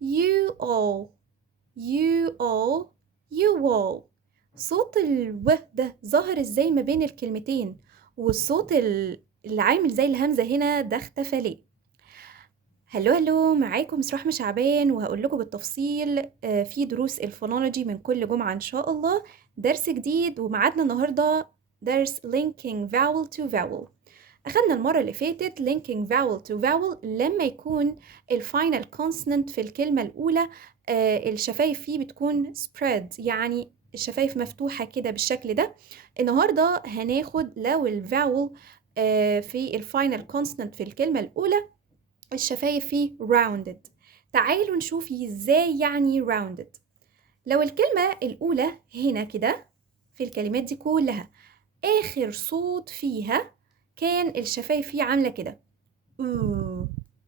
you all you all you all. صوت الو ده ظاهر ازاي ما بين الكلمتين، والصوت اللي عامل زي الهمزة هنا ده اختفى ليه؟ هلو معاكم مس رحمة شعبان، وهقول لكم بالتفصيل في دروس الفونولوجي من كل جمعة إن شاء الله درس جديد. ومعادنا النهاردة درس linking vowel to vowel. أخدنا المرة اللي فاتت linking vowel to vowel لما يكون الفاينل consonant في الكلمة الأولى الشفايف فيه بتكون spread، يعني الشفايف مفتوحة كده بالشكل ده. النهاردة هناخد لو الفاول في الفاينل consonant في الكلمة الأولى الشفايف فيه rounded. تعالوا نشوف ازاي يعني rounded. لو الكلمة الأولى هنا كده في الكلمات دي كلها آخر صوت فيها كان الشفايف فيه عاملة كده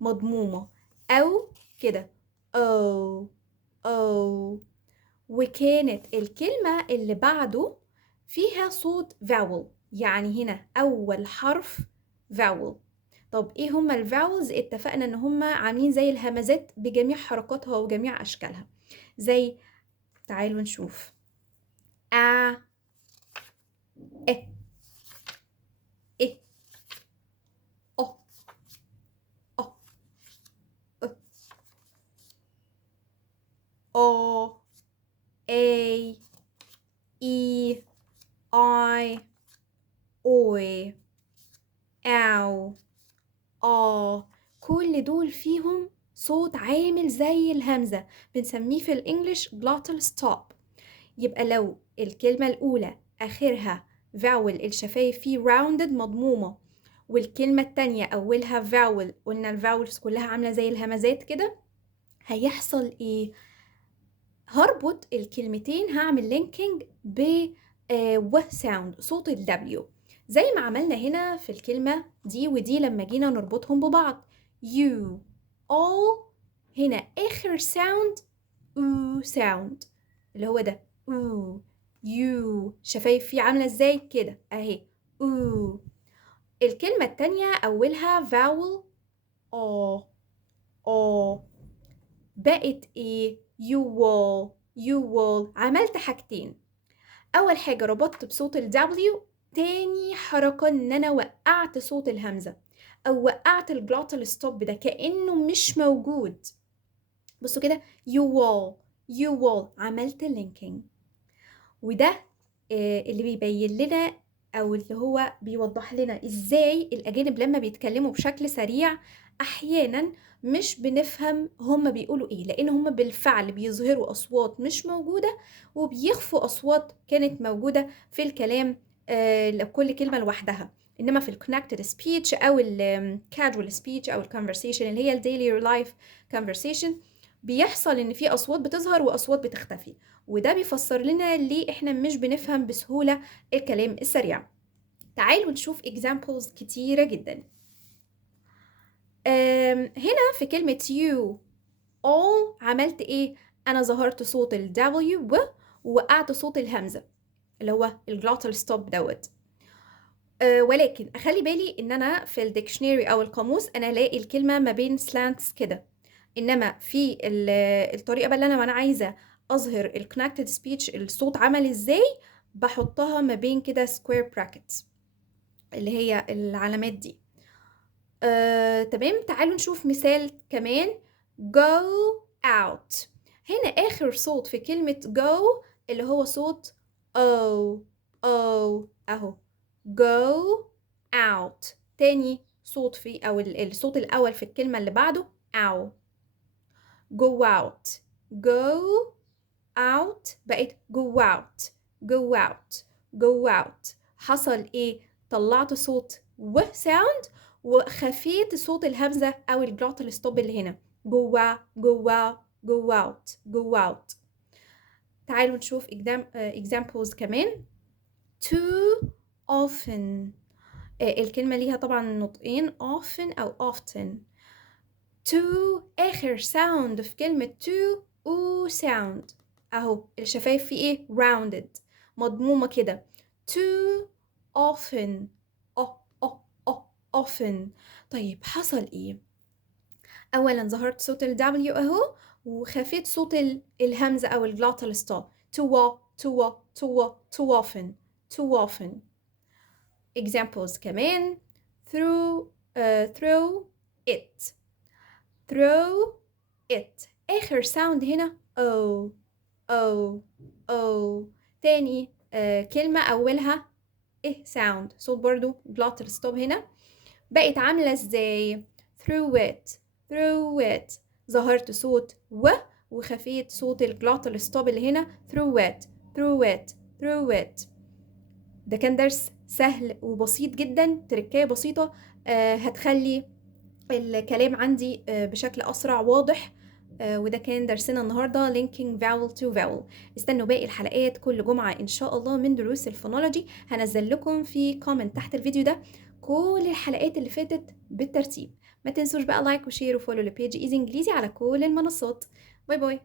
مضمومة، أو كده أو وكانت الكلمة اللي بعده فيها صوت vowel، يعني هنا أول حرف vowel. طب ايه هما الفاولز؟ اتفقنا ان هما عاملين زي الهمزات بجميع حركاتها وجميع اشكالها. زي تعالوا نشوف ا ا ا او او او اي اي اي اوي او كل دول فيهم صوت عامل زي الهمزة، بنسميه في الانجليش glottal stop. يبقى لو الكلمة الأولى آخرها vowel الشفايف فيه rounded مضمومة، والكلمة التانية أولها vowel قلنا الفاولز كلها عاملة زي الهمزات كده، هيحصل إيه؟ هربط الكلمتين، هعمل linking ب و sound صوت ال W، زي ما عملنا هنا في الكلمة دي ودي لما جينا نربطهم ببعض. you all هنا آخر sound sound اللي هو ده you شفايف فيه عاملة ازاي كده اهي الكلمة التانية أولها vowel بقت ايه؟ you will. عملت حاجتين، أول حاجة ربطت بصوت ال W، تاني حركة إن أنا وقعت صوت الهمزة أو وقعت الجلوتال ستوب ده كأنه مش موجود. بصوا كده you will عملت linking. وده اللي بيبين لنا أو اللي هو بيوضح لنا إزاي الأجانب لما بيتكلموا بشكل سريع أحيانا مش بنفهم هم بيقولوا إيه، لأن هم بالفعل بيظهروا أصوات مش موجودة وبيخفوا أصوات كانت موجودة في الكلام لكل كلمة لوحدها. إنما في connected speech أو casual speech أو conversation اللي هي daily life conversation بيحصل إن في أصوات بتظهر وأصوات بتختفي، وده بيفسر لنا ليه إحنا مش بنفهم بسهولة الكلام السريع. تعالوا نشوف examples كتيرة جدا. هنا في كلمة you all عملت إيه؟ أنا ظهرت صوت ال W ووقعت صوت الهمزة اللي هو الجلوتال ستوب دوت. ولكن أخلي بالي إن أنا في الديكشنري أو القاموس أنا ألاقي الكلمة ما بين سلانتس كده، إنما في الطريقة بقى اللي أنا وأنا عايزة أظهر الكونكتد سبيتش الصوت عمل إزاي بحطها ما بين كده square brackets اللي هي العلامات دي. تمام. تعالوا نشوف مثال كمان. go out. هنا آخر صوت في كلمة go اللي هو صوت أو أهو go out. تاني صوت في أو الصوت الأول في الكلمة اللي بعده أو go out بقت go out. حصل إيه؟ طلعت صوت و sound وخفيت صوت الهمزة أو الجلوتال ستوب اللي هنا go out. تعالوا نشوف examples كمان. too often. الكلمة ليها طبعا نطقين often أو often. too آخر sound في كلمة too sound أهو الشفايف فيه إيه؟ rounded مضمومة كده. too often often. طيب حصل إيه؟ أولا ظهرت صوت ال W أهو وخفيت صوت الهمزة أو الجلوتال stop. too often. too often. examples كمان. throw it. throw it. آخر sound هنا O. O. O. تاني كلمة أولها إيه sound. صوت برضو glottal stop هنا. بقت عاملة ازاي؟ through it. ظهرت صوت و وخفيت صوت الجلوتال stop اللي هنا through it. ده كان درس سهل وبسيط جدا، تركية بسيطة هتخلي الكلام عندي بشكل أسرع واضح. وده كان درسنا النهاردة linking vowel to vowel. استنوا باقي الحلقات كل جمعة إن شاء الله من دروس الفونولوجي. هنزل لكم في كومنت تحت الفيديو ده كل الحلقات اللي فاتت بالترتيب. ما تنسوش بقى لايك وشير وفولو لبيج ايزي انجليزي على كل المنصات. باي باي.